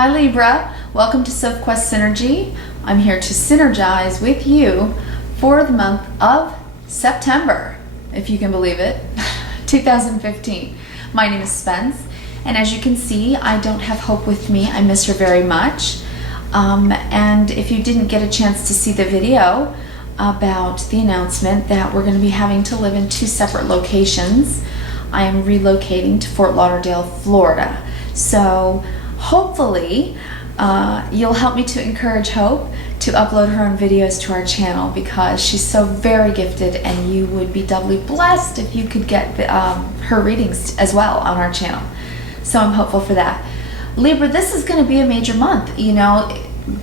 Hi Libra, welcome to Sophquest Synergy. I'm here to synergize with you for the month of September, if you can believe it, 2015. My name is Spence, and as you can see, I don't have Hope with me. I miss her very much. And if you didn't get a chance to see the video about the announcement that we're going to be having to live in two separate locations, I am relocating to Fort Lauderdale, Florida. So hopefully you'll help me to encourage Hope to upload her own videos to our channel, because she's so very gifted, and you would be doubly blessed if you could get her readings as well on our channel. So I'm hopeful for that. Libra, this is going to be a major month. You know,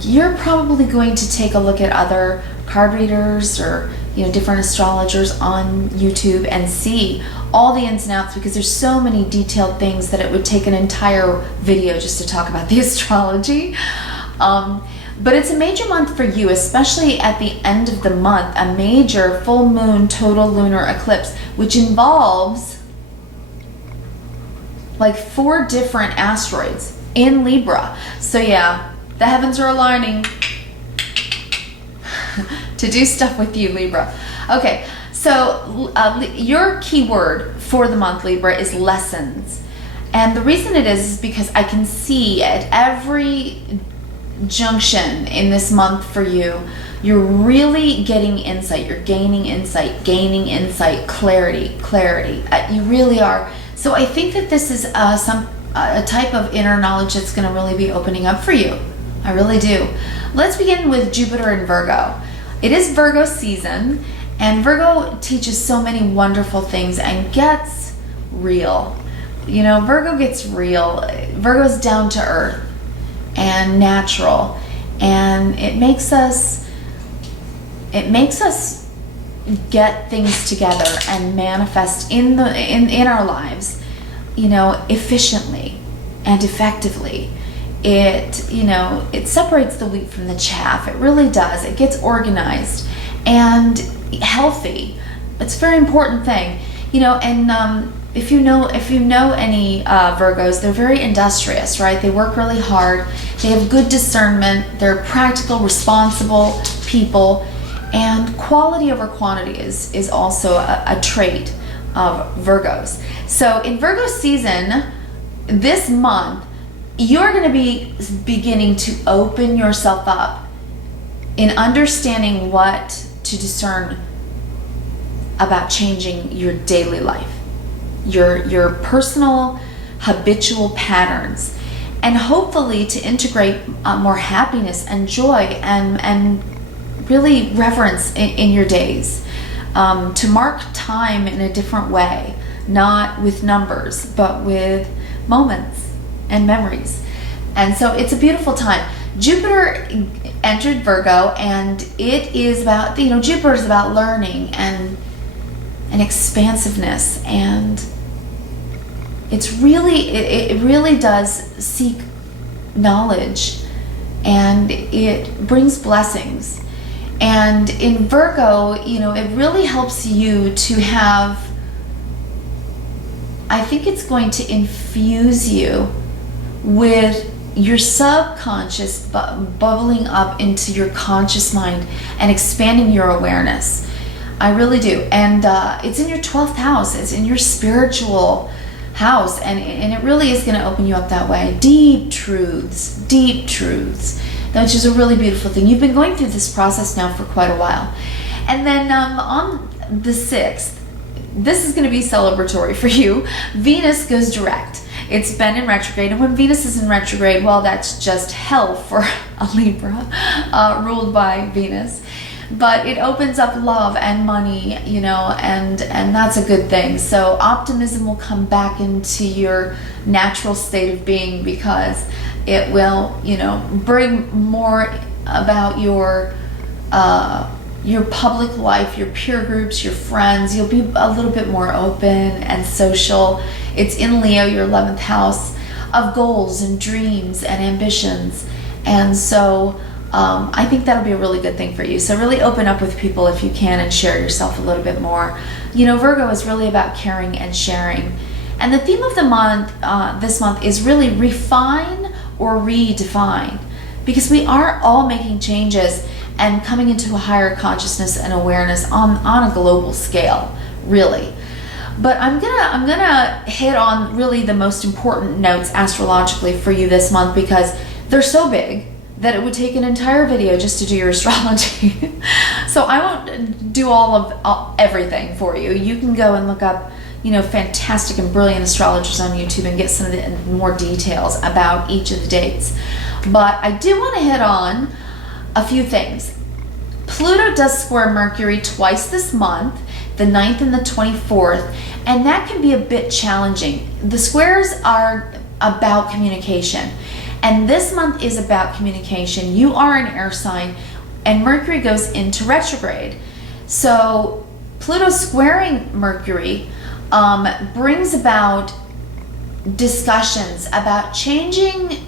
you're probably going to take a look at other card readers or different astrologers on YouTube and see all the ins and outs, because there's so many detailed things that it would take an entire video just to talk about the astrology. But it's a major month for you, especially at the end of the month, a major full moon total lunar eclipse, which involves like 4 different asteroids in Libra. So yeah, the heavens are aligning to do stuff with you, Libra. Okay, so your keyword for the month, Libra, is lessons. And the reason it is because I can see at every junction in this month for you, you're really getting insight, you're gaining insight, clarity. You really are. So I think that this is a type of inner knowledge that's going to really be opening up for you. I really do. Let's begin with Jupiter and Virgo. It is Virgo season, and Virgo teaches so many wonderful things and gets real. You know, Virgo gets real. Virgo's down to earth and natural, and it makes us get things together and manifest in our lives, efficiently and effectively. It separates the wheat from the chaff. It really does. It gets organized and healthy. It's a very important thing, and if you know any Virgos, they're very industrious, right? They work really hard. They have good discernment. They're practical, responsible people, and quality over quantity is also a trait of Virgos. So in Virgo season, this month, you're going to be beginning to open yourself up in understanding what to discern about changing your daily life, your personal habitual patterns, and hopefully to integrate more happiness and joy and really reverence in your days, to mark time in a different way, not with numbers, but with moments and memories. And so it's a beautiful time. Jupiter entered Virgo, and it is about, Jupiter is about learning and expansiveness, and it really does seek knowledge, and it brings blessings. And in Virgo, it really helps you to have, I think it's going to infuse you with your subconscious bubbling up into your conscious mind and expanding your awareness. I really do. And it's in your 12th house. It's in your spiritual house, and it really is going to open you up that way. Deep truths, which is a really beautiful thing. You've been going through this process now for quite a while. And then on the 6th, this is going to be celebratory for you. Venus goes direct. It's been in retrograde, and when Venus is in retrograde, well, that's just hell for a Libra ruled by Venus. But it opens up love and money, and that's a good thing. So optimism will come back into your natural state of being, because it will, bring more about your public life, your peer groups, your friends. You'll be a little bit more open and social. It's in Leo, your 11th house of goals and dreams and ambitions. And so I think that'll be a really good thing for you. So really open up with people if you can, and share yourself a little bit more. Virgo is really about caring and sharing. And the theme of the month, this month, is really refine or redefine, because we are all making changes and coming into a higher consciousness and awareness on a global scale, really. But I'm gonna hit on really the most important notes astrologically for you this month, because they're so big that it would take an entire video just to do your astrology. So I won't do everything for you. You can go and look up, fantastic and brilliant astrologers on YouTube and get some of the more details about each of the dates. But I do want to hit on a few things. Pluto does square Mercury twice this month, the 9th and the 24th, and that can be a bit challenging. The squares are about communication, and this month is about communication. You are an air sign, and Mercury goes into retrograde. So Pluto squaring Mercury brings about discussions about changing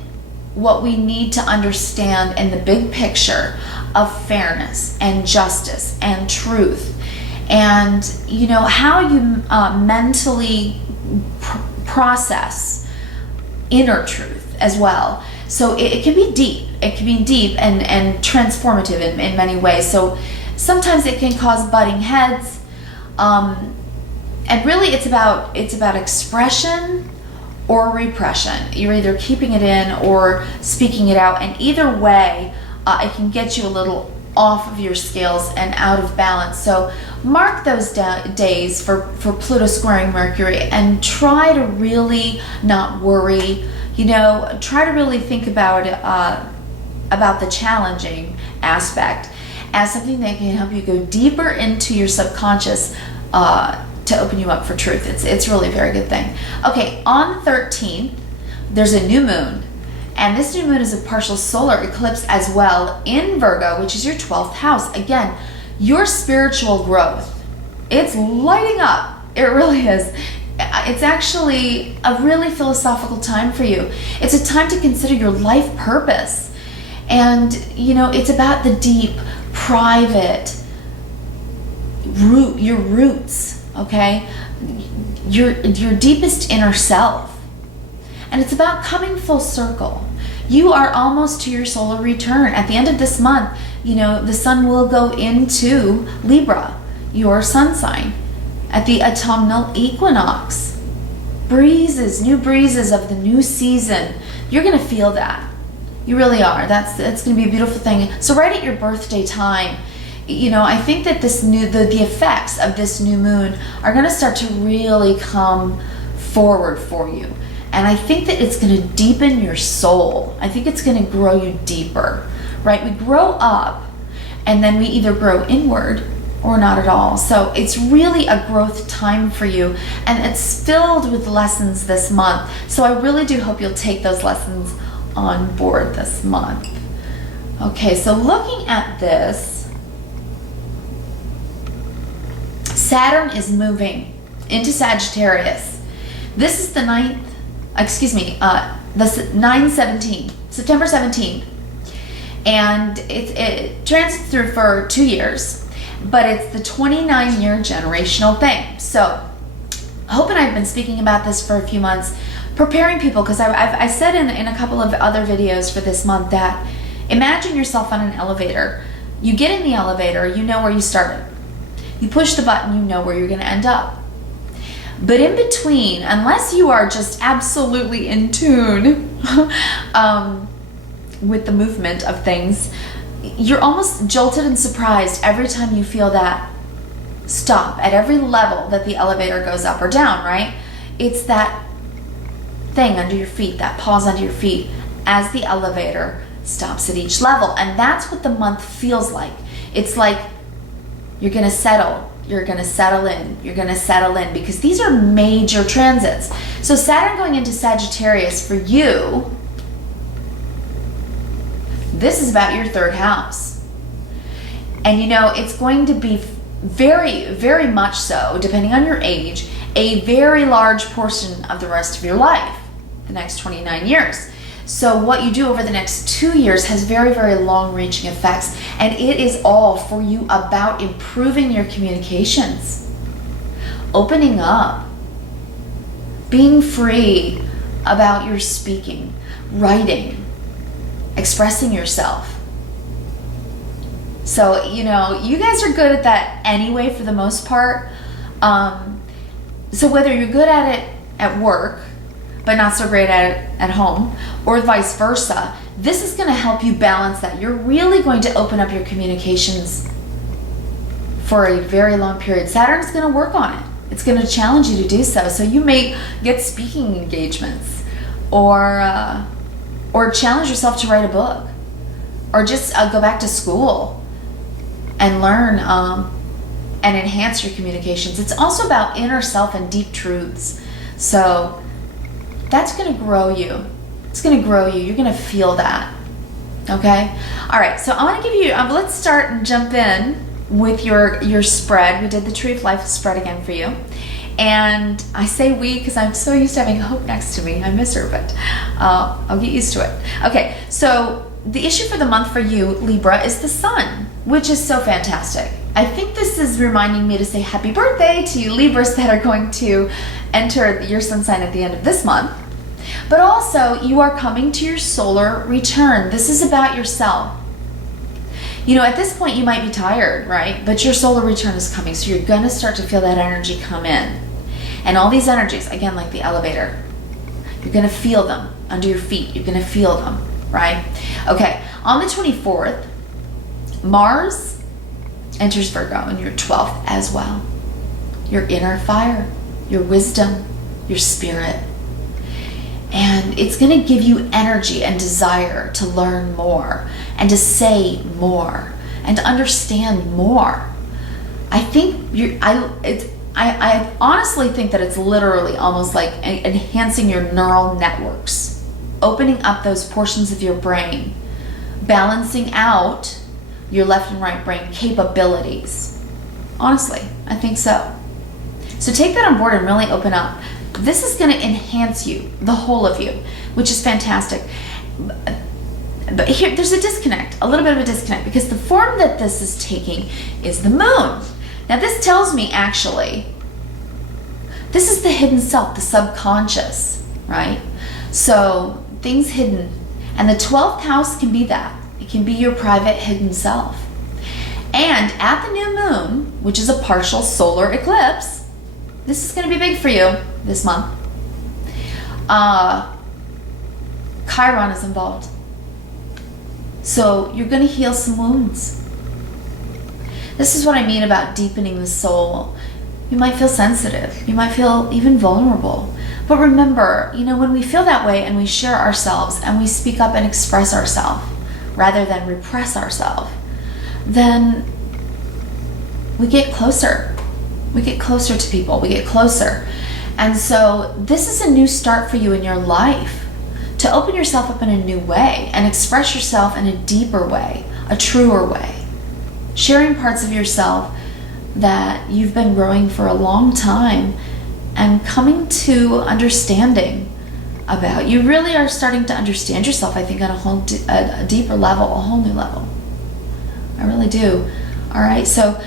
what we need to understand in the big picture of fairness and justice and truth, and how you mentally process inner truth as well. So it can be deep. It can be deep and transformative in many ways. So sometimes it can cause butting heads, and really it's about expression or repression. You're either keeping it in or speaking it out, and either way it can get you a little off of your scales and out of balance. So mark those days for Pluto squaring Mercury, and try to really not worry. Try to really think about the challenging aspect as something that can help you go deeper into your subconscious to open you up for truth. It's really a very good thing. Okay, on the 13th, there's a new moon. And this new moon is a partial solar eclipse as well in Virgo, which is your 12th house. Again, your spiritual growth. It's lighting up. It really is. It's actually a really philosophical time for you. It's a time to consider your life purpose. And, it's about the deep, private your roots, okay? Your deepest inner self. And it's about coming full circle. You are almost to your solar return. At the end of this month, the sun will go into Libra, your sun sign, at the autumnal equinox. New breezes of the new season. You're going to feel that. You really are. That's going to be a beautiful thing. So right at your birthday time, I think that the effects of this new moon are going to start to really come forward for you. And I think that it's going to deepen your soul. I think it's going to grow you deeper, right? We grow up and then we either grow inward or not at all. So it's really a growth time for you, and it's filled with lessons this month. So I really do hope you'll take those lessons on board this month. Okay, so looking at this, Saturn is moving into Sagittarius. This is the 9/17, September 17th. And it transits through for 2 years, but it's the 29-year generational thing. So Hope and I have been speaking about this for a few months, preparing people, because I said in a couple of other videos for this month that imagine yourself on an elevator. You get in the elevator, you know where you started. You push the button, you know where you're going to end up. But in between, unless you are just absolutely in tune with the movement of things, you're almost jolted and surprised every time you feel that stop at every level that the elevator goes up or down, right? It's that thing under your feet, that pause under your feet as the elevator stops at each level. And that's what the month feels like. It's like you're going to settle. You're going to settle in. You're going to settle in, because these are major transits. So Saturn going into Sagittarius for you, this is about your third house. And it's going to be very, very much so, depending on your age, a very large portion of the rest of your life, the next 29 years. So what you do over the next 2 years has very, very long-reaching effects, and it is all for you about improving your communications, opening up, being free about your speaking, writing, expressing yourself. So, you know, you guys are good at that anyway for the most part. So whether you're good at it at work, but not so great at it at home, or vice versa, this is going to help you balance that. You're really going to open up your communications for a very long period. Saturn's going to work on it. It's going to challenge you to do so. So you may get speaking engagements, or challenge yourself to write a book, or just go back to school and learn and enhance your communications. It's also about inner self and deep truths. So that's going to grow you. It's going to grow you. You're going to feel that. Okay? All right. So I want to give you, let's start and jump in with your spread. We did the Tree of Life spread again for you. And I say we because I'm so used to having Hope next to me. I miss her, but I'll get used to it. Okay. So the issue for the month for you, Libra, is the sun, which is so fantastic. I think this is reminding me to say happy birthday to you Libras that are going to enter your sun sign at the end of this month. But also, you are coming to your solar return. This is about yourself. You know, at this point, you might be tired, right? But your solar return is coming, so you're going to start to feel that energy come in. And all these energies, again, like the elevator, you're going to feel them under your feet. You're going to feel them, right? Okay, on the 24th, Mars enters Virgo in your 12th as well. Your inner fire, your wisdom, your spirit. And it's going to give you energy and desire to learn more and to say more and to understand more. I think I honestly think that it's literally almost like enhancing your neural networks, opening up those portions of your brain, balancing out your left and right brain capabilities. Honestly, I think so. So take that on board and really open up. This is going to enhance you, the whole of you, which is fantastic. But here, there's a disconnect, a little bit of a disconnect, because the form that this is taking is the moon. Now this tells me, actually, this is the hidden self, the subconscious, right? So things hidden. And the 12th house can be that. It can be your private hidden self. And at the new moon, which is a partial solar eclipse, this is going to be big for you this month. Chiron is involved. So you're going to heal some wounds. This is what I mean about deepening the soul. You might feel sensitive. You might feel even vulnerable. But remember, you know, when we feel that way and we share ourselves and we speak up and express ourselves rather than repress ourselves, then we get closer. We get closer to people. We get closer. And so this is a new start for you in your life, to open yourself up in a new way and express yourself in a deeper way, a truer way. Sharing parts of yourself that you've been growing for a long time and coming to understanding about. You really are starting to understand yourself, I think, on a deeper level, a whole new level. I really do. All right, so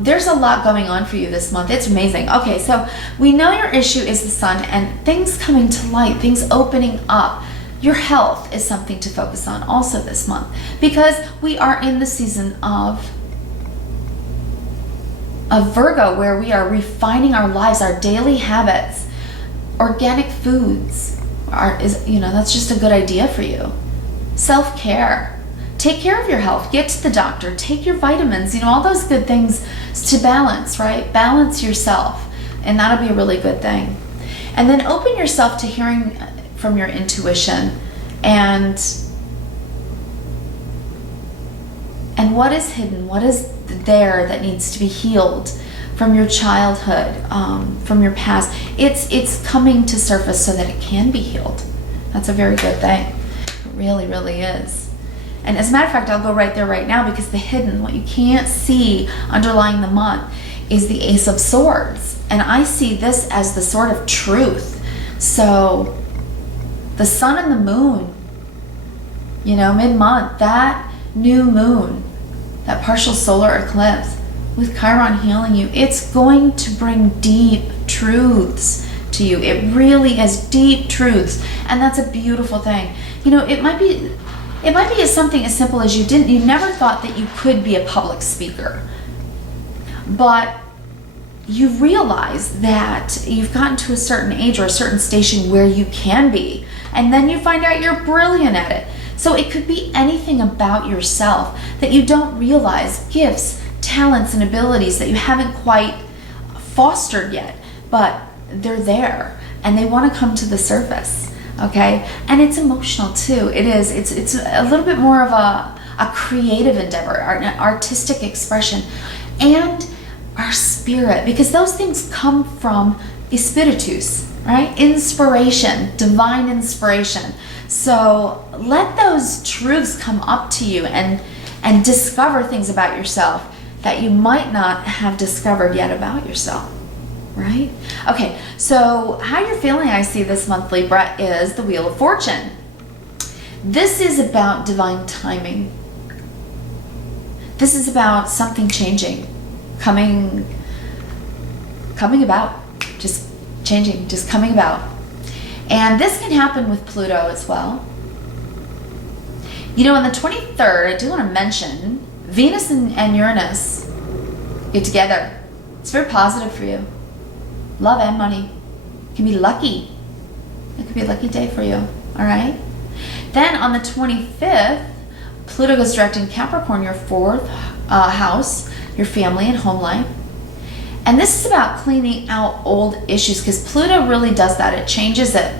there's a lot going on for you this month. It's amazing. Okay, so we know your issue is the sun and things coming to light, things opening up. Your health is something to focus on also this month, because we are in the season of Virgo, where we are refining our lives, our daily habits. Organic foods that's just a good idea for you. Self-care. Take care of your health. Get to the doctor. Take your vitamins. All those good things to balance, right? Balance yourself, and that'll be a really good thing. And then open yourself to hearing from your intuition and what is hidden, what is there that needs to be healed from your childhood, from your past. It's coming to surface so that it can be healed. That's a very good thing. It really, really is. And as a matter of fact, I'll go right there right now, because the hidden, what you can't see underlying the month, is the Ace of Swords. And I see this as the sword of truth. So the sun and the moon, mid-month, that new moon, that partial solar eclipse with Chiron healing you, it's going to bring deep truths to you. It really has deep truths, and that's a beautiful thing. You know, it might be something as simple as you never thought that you could be a public speaker, but you realize that you've gotten to a certain age or a certain station where you can be, and then you find out you're brilliant at it. So it could be anything about yourself that you don't realize, gifts, talents, and abilities that you haven't quite fostered yet, but they're there and they want to come to the surface. Okay, and it's emotional too. It is. It's a little bit more of a creative endeavor, an artistic expression, and our spirit, because those things come from spiritus, right? Inspiration, divine inspiration. So let those truths come up to you and discover things about yourself that you might not have discovered yet about yourself. Right? Okay, so how you're feeling, I see this month, Libra, is the Wheel of Fortune. This is about divine timing. This is about something changing, coming about, just changing, just coming about. And this can happen with Pluto as well. You know, on the 23rd, I do want to mention, Venus and Uranus get together. It's very positive for you. Love and money. It can be lucky. It could be a lucky day for you. All right. Then on the 25th, Pluto goes direct in Capricorn, your fourth house, your family and home life. And this is about cleaning out old issues, because Pluto really does that. It changes it.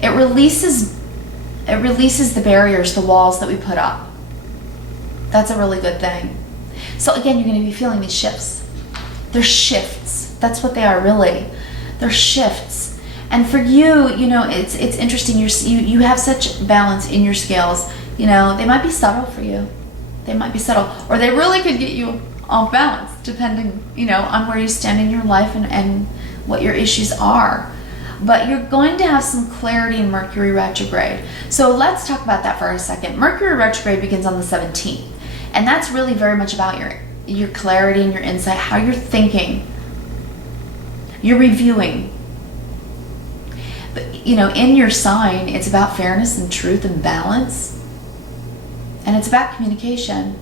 It releases the barriers, the walls that we put up. That's a really good thing. So again, you're going to be feeling these shifts. They're shifts. That's what they are, really. They're shifts. And for you, you know, it's interesting. You have such balance in your scales. You know, they might be subtle for you. They might be subtle, or they really could get you off balance, depending, you know, on where you stand in your life and what your issues are. But you're going to have some clarity in Mercury retrograde. So let's talk about that for a second. Mercury retrograde begins on the 17th, and that's really very much about your clarity and your insight, how you're thinking. You're reviewing. But, you know, in your sign, it's about fairness and truth and balance. And it's about communication.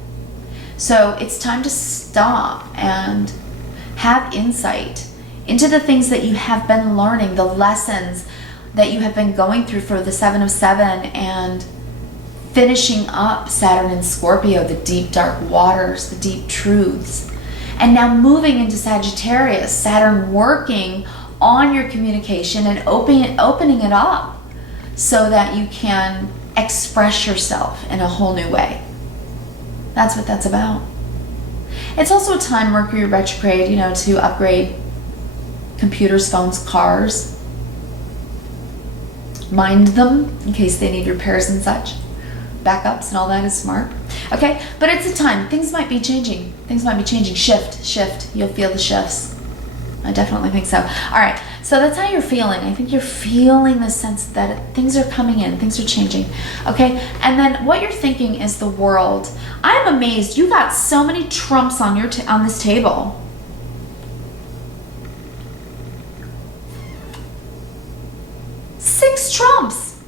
So it's time to stop and have insight into the things that you have been learning, the lessons that you have been going through for the 7 of 7, and finishing up Saturn and Scorpio, the deep dark waters, the deep truths. And now moving into Sagittarius, Saturn working on your communication and opening it up so that you can express yourself in a whole new way. That's what that's about. It's also a time, Mercury retrograde, you know, to upgrade computers, phones, cars. Mind them in case they need repairs and such. Backups and all that is smart. Okay, but it's a time. Things might be changing. Things might be changing. Shift. You'll feel the shifts. I definitely think so. All right, so that's how you're feeling. I think you're feeling the sense that things are coming in, things are changing. Okay, and then what you're thinking is the world. I'm amazed. You got so many trumps on on this table. Six trumps.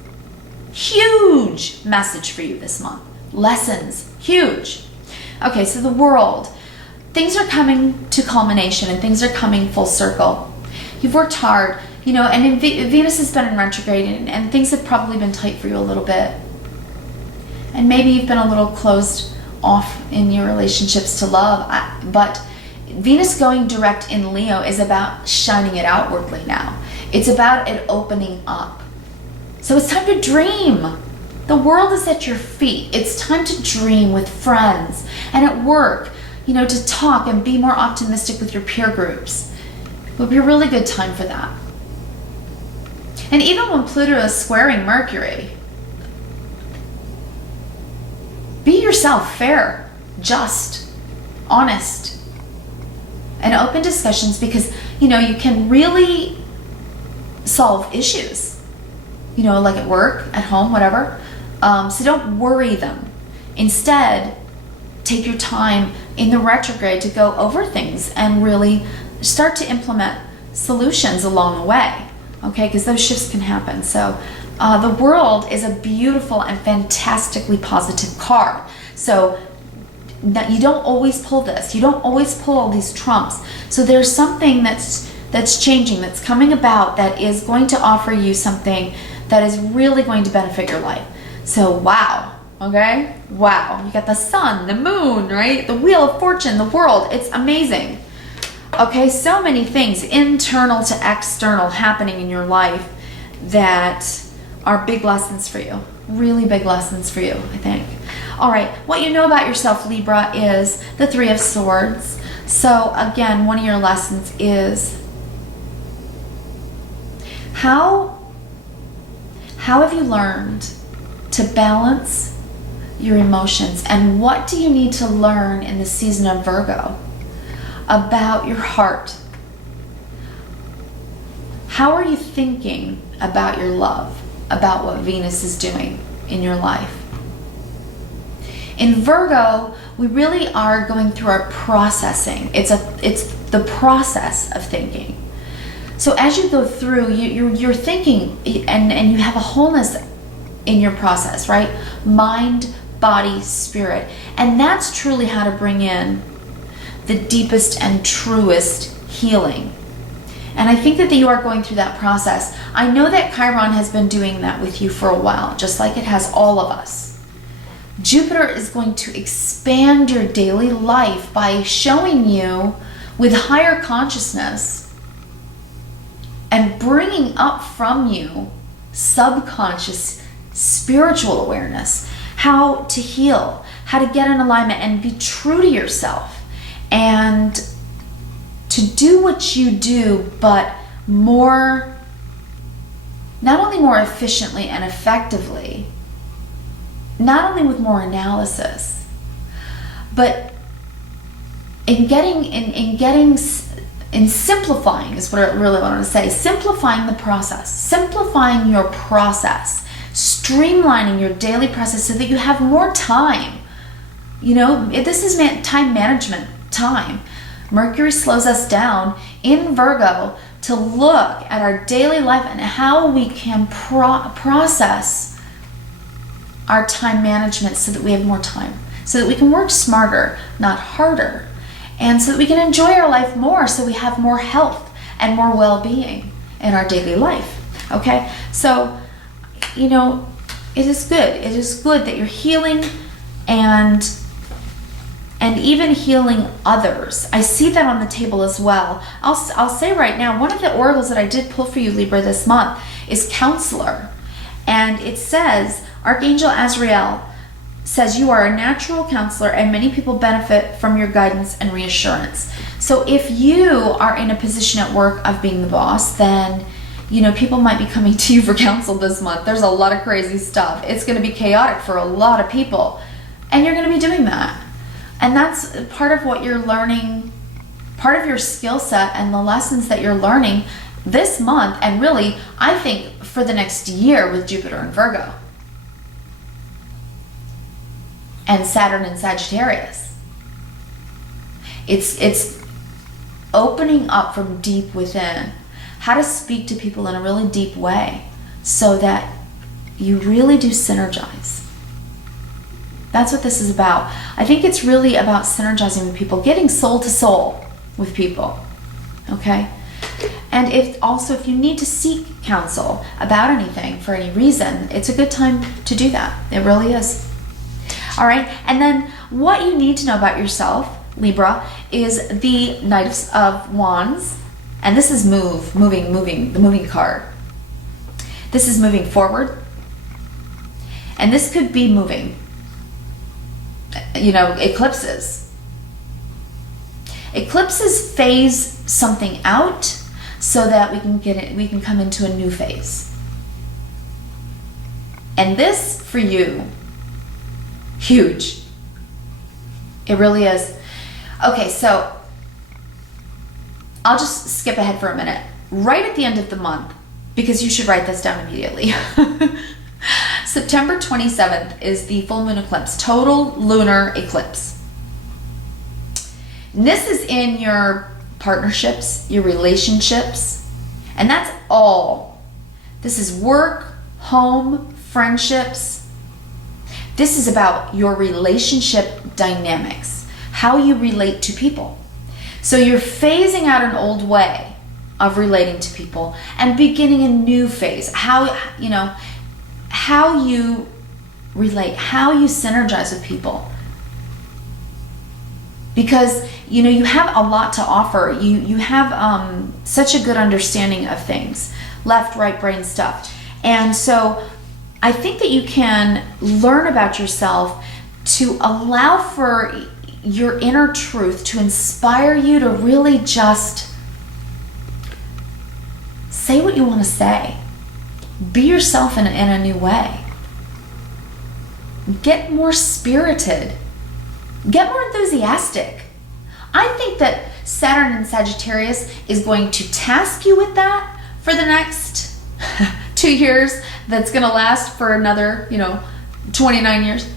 Huge message for you this month. Lessons, huge. Okay, so the world. Things are coming to culmination and things are coming full circle. You've worked hard, you know, and Venus has been in retrograde, and things have probably been tight for you a little bit. And maybe you've been a little closed off in your relationships to love, but Venus going direct in Leo is about shining it outwardly now. It's about it opening up. So it's time to dream. The world is at your feet. It's time to dream with friends and at work, you know, to talk and be more optimistic with your peer groups. It would be a really good time for that. And even when Pluto is squaring Mercury, be yourself, fair, just, honest, and open discussions, because, you know, you can really solve issues, you know, like at work, at home, whatever. So don't worry them. Instead, take your time in the retrograde to go over things and really start to implement solutions along the way. okay? Because those shifts can happen. So the World is a beautiful and fantastically positive card. So you don't always pull this. You don't always pull all these trumps. So there's something that's changing, that's coming about, that is going to offer you something that is really going to benefit your life. So wow, okay? Wow. You got the sun, the moon, right? The wheel of fortune, the world. It's amazing. Okay, so many things, internal to external, happening in your life that are big lessons for you. Really big lessons for you, I think. All right, what you know about yourself, Libra, is the Three of Swords. So again, one of your lessons is how have you learned to balance your emotions, and what do you need to learn in the season of Virgo about your heart? How are you thinking about your love, about what Venus is doing in your life? In Virgo, we really are going through our processing. It's the process of thinking. So as you go through, you're thinking, and you have a wholeness in your process, right? Mind, body, spirit. And that's truly how to bring in the deepest and truest healing. And I think that you are going through that process. I know that Chiron has been doing that with you for a while, just like it has all of us. Jupiter is going to expand your daily life by showing you with higher consciousness and bringing up from you subconscious spiritual awareness, how to heal, how to get in alignment and be true to yourself, and to do what you do, but more, not only more efficiently and effectively, not only with more analysis, but in simplifying is what I really want to say. Simplifying the process, simplifying your process, streamlining your daily process so that you have more time. You know, this is time management time. Mercury slows us down in Virgo to look at our daily life and how we can process our time management so that we have more time, so that we can work smarter, not harder, and so that we can enjoy our life more, so we have more health and more well-being in our daily life. Okay, so you know, it is good. It is good that you're healing and even healing others. I see that on the table as well. I'll say right now, one of the oracles that I did pull for you, Libra, this month is Counselor. And it says, Archangel Azrael says, you are a natural counselor and many people benefit from your guidance and reassurance. So if you are in a position at work of being the boss, then you know, people might be coming to you for counsel this month. There's a lot of crazy stuff. It's going to be chaotic for a lot of people. And you're going to be doing that. And that's part of what you're learning, part of your skill set and the lessons that you're learning this month, and really, I think, for the next year with Jupiter and Virgo. And Saturn and Sagittarius. It's opening up from deep within how to speak to people in a really deep way so that you really do synergize. That's what this is about. I think it's really about synergizing with people, getting soul to soul with people, okay? And if you need to seek counsel about anything for any reason, it's a good time to do that. It really is. All right, and then what you need to know about yourself, Libra, is the Knight of Wands. And this is moving, the moving card. This is moving forward. And this could be moving, you know, eclipses. Eclipses phase something out so that we can come into a new phase. And this, for you, huge. It really is. Okay, so I'll just skip ahead for a minute. Right at the end of the month, because you should write this down immediately. September 27th is the full moon eclipse, total lunar eclipse. And this is in your partnerships, your relationships, And that's all. This is work, home, friendships. This is about your relationship dynamics, how you relate to people. So you're phasing out an old way of relating to people and beginning a new phase. How you relate, how you synergize with people. Because you have a lot to offer. You have such a good understanding of things, left, right brain stuff. And so I think that you can learn about yourself to allow for your inner truth to inspire you to really just say what you want to say. Be yourself in a new way. Get more spirited. Get more enthusiastic. I think that Saturn in Sagittarius is going to task you with that for the next 2 years. That's going to last for another, 29 years.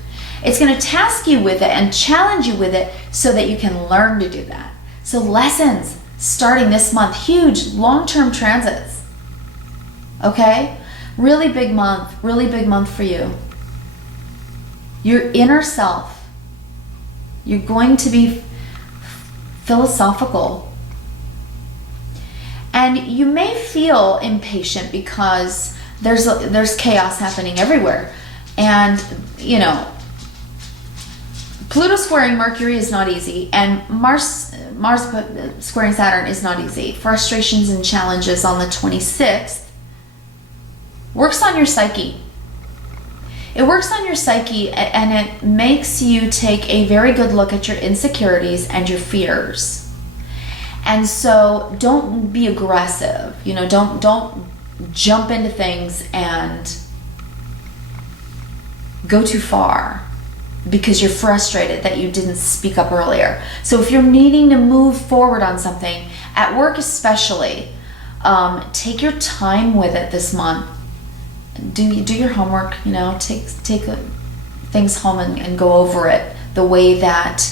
It's going to task you with it and challenge you with it so that you can learn to do that. So lessons starting this month, huge long-term transits. Okay? Really big month for you. Your inner self. You're going to be philosophical. And you may feel impatient because there's chaos happening everywhere. And, Pluto squaring Mercury is not easy, and Mars squaring Saturn is not easy. Frustrations and challenges on the 26th works on your psyche. It works on your psyche, and it makes you take a very good look at your insecurities and your fears. And so don't be aggressive. Don't jump into things and go too far because you're frustrated that you didn't speak up earlier. So if you're needing to move forward on something, at work especially, take your time with it this month. Do your homework, take things home and go over it the way that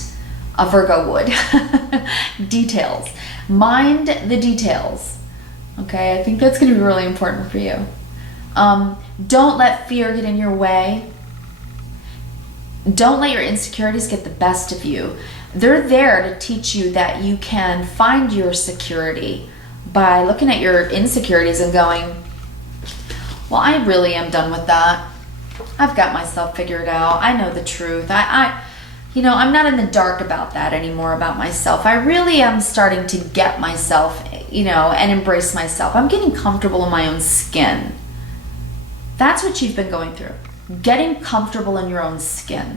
a Virgo would. Details. Mind the details. Okay, I think that's going to be really important for you. Don't let fear get in your way. Don't let your insecurities get the best of you. They're there to teach you that you can find your security by looking at your insecurities and going, well, I really am done with that. I've got myself figured out. I know the truth. I'm not in the dark about that anymore, about myself. I really am starting to get myself, and embrace myself. I'm getting comfortable in my own skin. That's what you've been going through. Getting comfortable in your own skin.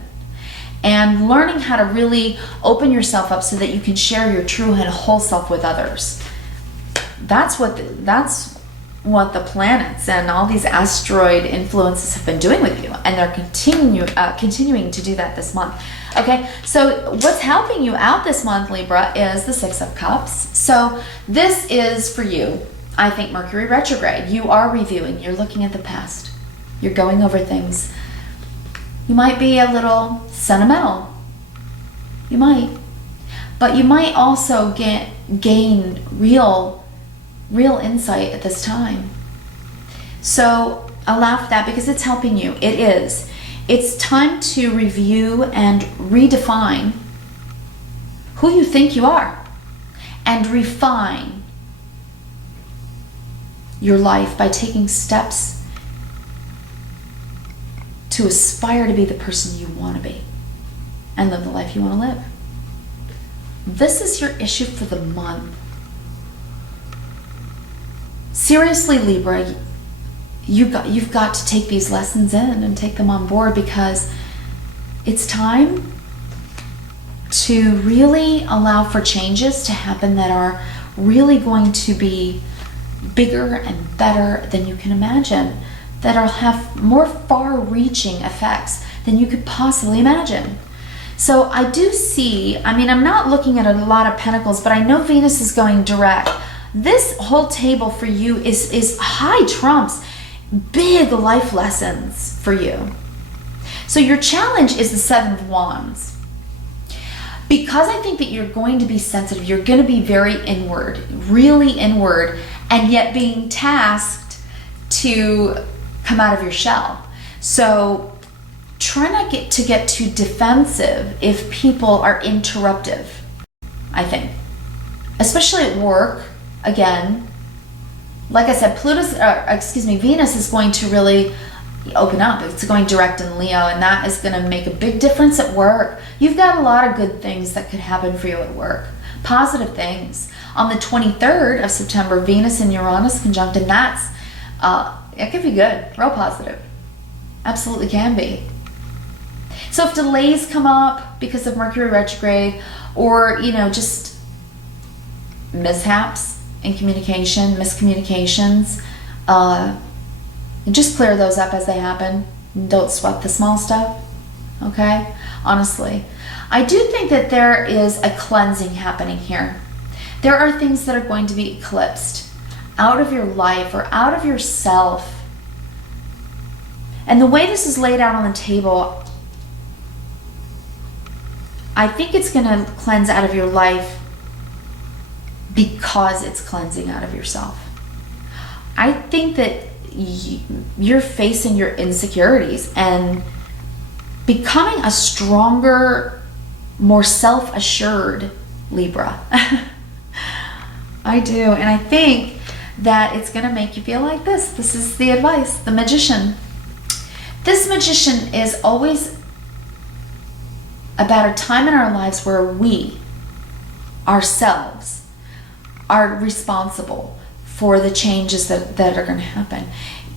And learning how to really open yourself up so that you can share your true and whole self with others. That's what the planets and all these asteroid influences have been doing with you, and they're continuing to do that this month. Okay, so what's helping you out this month, Libra, is the Six of Cups. So this is for you. I think Mercury retrograde. You are reviewing. You're looking at the past. You're going over things. You might be a little sentimental. You might. But you might also gain real insight at this time. So allow for that because it's helping you. It is. It's time to review and redefine who you think you are and refine your life by taking steps to aspire to be the person you want to be and live the life you want to live. This is your issue for the month. Seriously, Libra, you've got to take these lessons in and take them on board because it's time to really allow for changes to happen that are really going to be bigger and better than you can imagine, that'll have more far-reaching effects than you could possibly imagine. So I do see, I'm not looking at a lot of pentacles, but I know Venus is going direct. This whole table for you is high trumps, big life lessons for you. So your challenge is the Seven of Wands. Because I think that you're going to be sensitive, you're going to be very inward, really inward, and yet being tasked to come out of your shell. So try not to get too defensive if people are interruptive, I think. Especially at work, again. Like I said, Venus is going to really open up. It's going direct in Leo, and that is going to make a big difference at work. You've got a lot of good things that could happen for you at work. Positive things. On the 23rd of September, Venus and Uranus conjunct, and that's, it could be good, real positive. Absolutely can be. So if delays come up because of Mercury retrograde, or, just mishaps in communication, miscommunications, just clear those up as they happen. Don't sweat the small stuff, okay? Honestly. I do think that there is a cleansing happening here. There are things that are going to be eclipsed out of your life or out of yourself. And the way this is laid out on the table, I think it's going to cleanse out of your life because it's cleansing out of yourself. I think that you're facing your insecurities and becoming a stronger, more self-assured Libra. I do, and I think that it's going to make you feel like this. This is the advice, the Magician. This Magician is always about a time in our lives where we, ourselves, are responsible for the changes that are going to happen.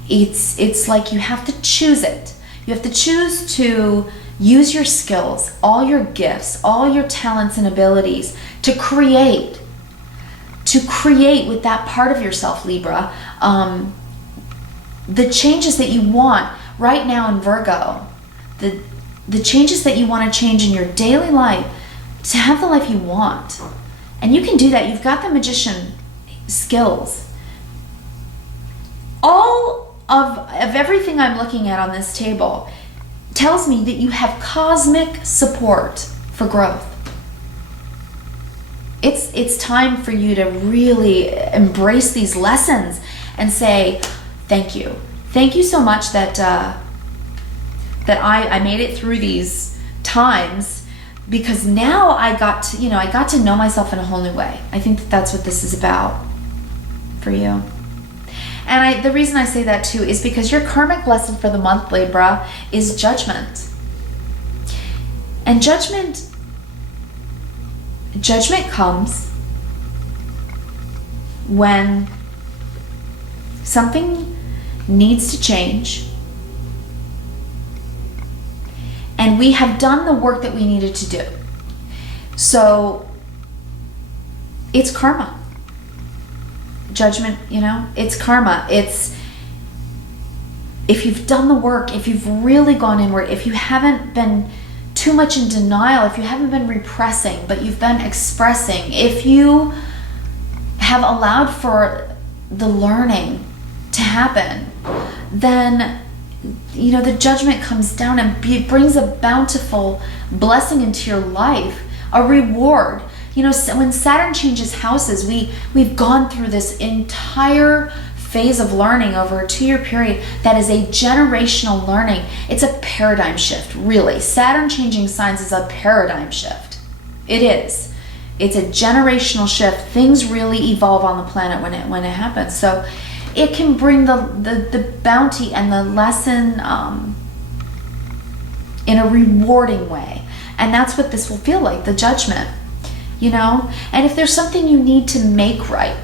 It's like you have to choose it. You have to choose to use your skills, all your gifts, all your talents and abilities to create with that part of yourself, Libra, the changes that you want right now in Virgo, the changes that you want to change in your daily life to have the life you want. And you can do that. You've got the Magician skills. All of everything I'm looking at on this table tells me that you have cosmic support for growth. It's time for you to really embrace these lessons and say, thank you. Thank you so much that I made it through these times, because now I got to know myself in a whole new way. I think that's what this is about for you. And the reason I say that too is because your karmic lesson for the month, Libra, is judgment. And judgment comes when something needs to change and we have done the work that we needed to do. So it's karma. Judgment, it's karma. It's if you've done the work, if you've really gone inward, if you haven't been too much in denial, if you haven't been repressing, but you've been expressing, if you have allowed for the learning to happen, then the judgment comes down and brings a bountiful blessing into your life, a reward. When Saturn changes houses, we've gone through this entire phase of learning over a 2-year period that is a generational learning. It's a paradigm shift, really. Saturn changing signs is a paradigm shift. It is. It's a generational shift. Things really evolve on the planet when it happens. So it can bring the bounty and the lesson in a rewarding way. And that's what this will feel like, the judgment. And if there's something you need to make right,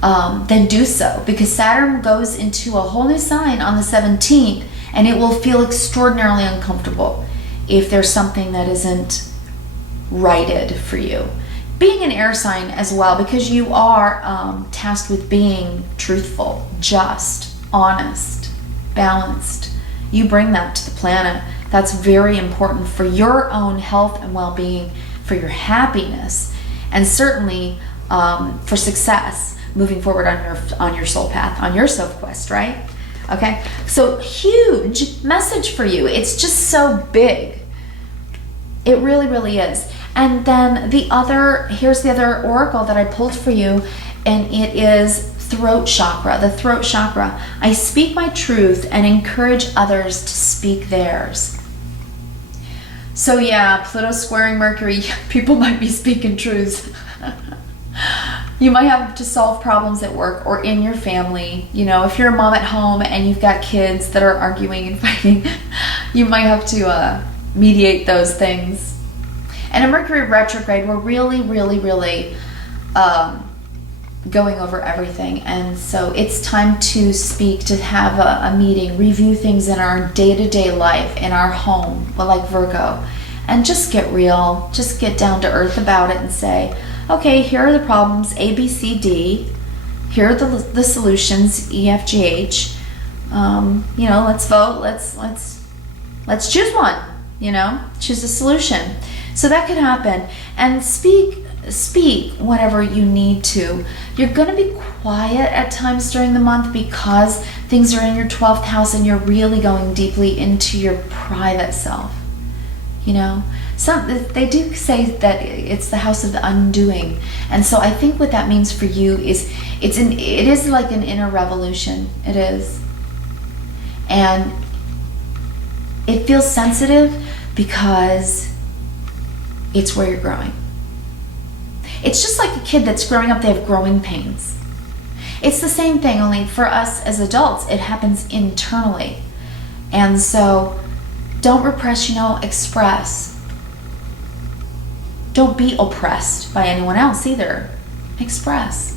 then do so, because Saturn goes into a whole new sign on the 17th, and it will feel extraordinarily uncomfortable if there's something that isn't righted for you. Being an air sign as well, because you are tasked with being truthful, just, honest, balanced. You bring that to the planet. That's very important for your own health and well-being, for your happiness, and certainly for success moving forward on your soul path, on your Sophquest, right? Okay, so huge message for you. It's just so big. It really, really is. And then here's the other oracle that I pulled for you, and it is throat chakra, the throat chakra. I speak my truth and encourage others to speak theirs. So yeah, Pluto squaring Mercury, people might be speaking truths. You might have to solve problems at work or in your family. You know, if you're a mom at home and you've got kids that are arguing and fighting, you might have to mediate those things. And a Mercury retrograde, we're really going over everything. And so it's time to speak, to have a meeting, review things in our day-to-day life, in our home, well, like Virgo, and just get real, just get down to earth about it and say, okay, here are the problems, A, B, C, D. Here are the solutions, E, F, G, H. You know, let's vote. Let's choose one. You know, choose a solution. So that could happen. And speak whatever you need to. You're going to be quiet at times during the month because things are in your 12th house and you're really going deeply into your private self. You know, they do say that it's the house of the undoing, and so I think what that means for you is it is like an inner revolution. It is, and it feels sensitive because it's where you're growing. It's just like a kid that's growing up; they have growing pains. It's the same thing, only for us as adults, it happens internally, and so. Don't repress, you know, express. Don't be oppressed by anyone else either. Express.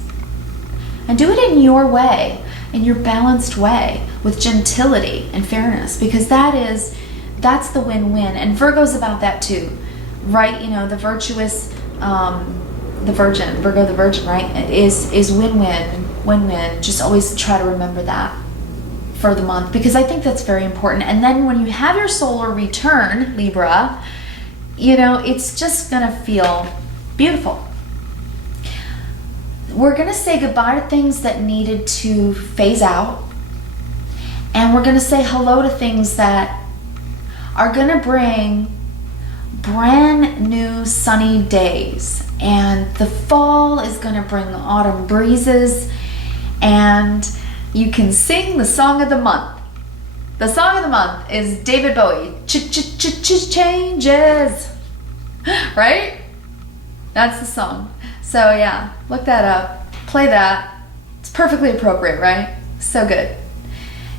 And do it in your way, in your balanced way, with gentility and fairness, because that's the win-win. And Virgo's about that too, right? You know, the virtuous, the virgin, Virgo the virgin, right, is win-win. Just always try to remember that for the month, because I think that's very important. And then when you have your solar return, Libra, you know, it's just gonna feel beautiful. We're gonna say goodbye to things that needed to phase out, and we're gonna say hello to things that are gonna bring brand new sunny days. And the fall is gonna bring autumn breezes, and you can sing the song of the month. The song of the month is David Bowie, Changes, right? That's the song. So yeah, look that up, play that. It's perfectly appropriate, right? So good.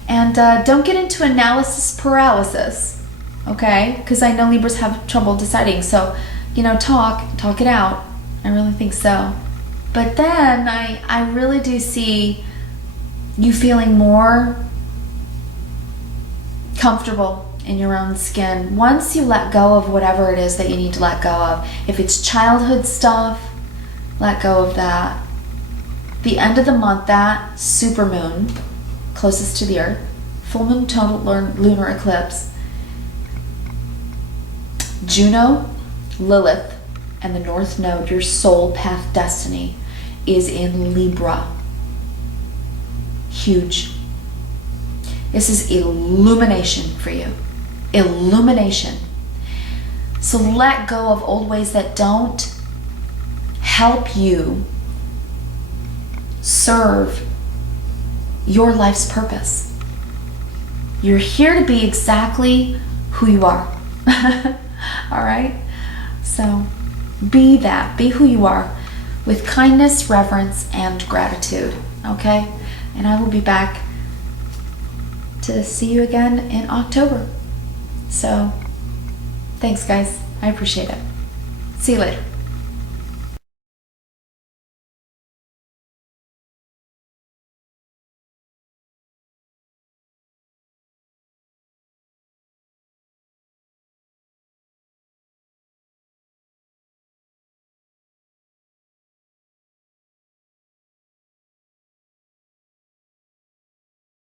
And don't get into analysis paralysis, okay? Because I know Libras have trouble deciding. So, you know, talk it out. I really think so. But then I really do see you feeling more comfortable in your own skin once you let go of whatever it is that you need to let go of. If it's childhood stuff, let go of that. The end of the month, that super moon closest to the earth, full moon total lunar eclipse, Juno, Lilith, and the North Node, your soul path destiny, is in Libra. Huge. This is illumination for you. Illumination. So let go of old ways that don't help you serve your life's purpose. You're here to be exactly who you are. All right? So be that. Be who you are with kindness, reverence, and gratitude. Okay? And I will be back to see you again in October. So, thanks guys. I appreciate it. See you later.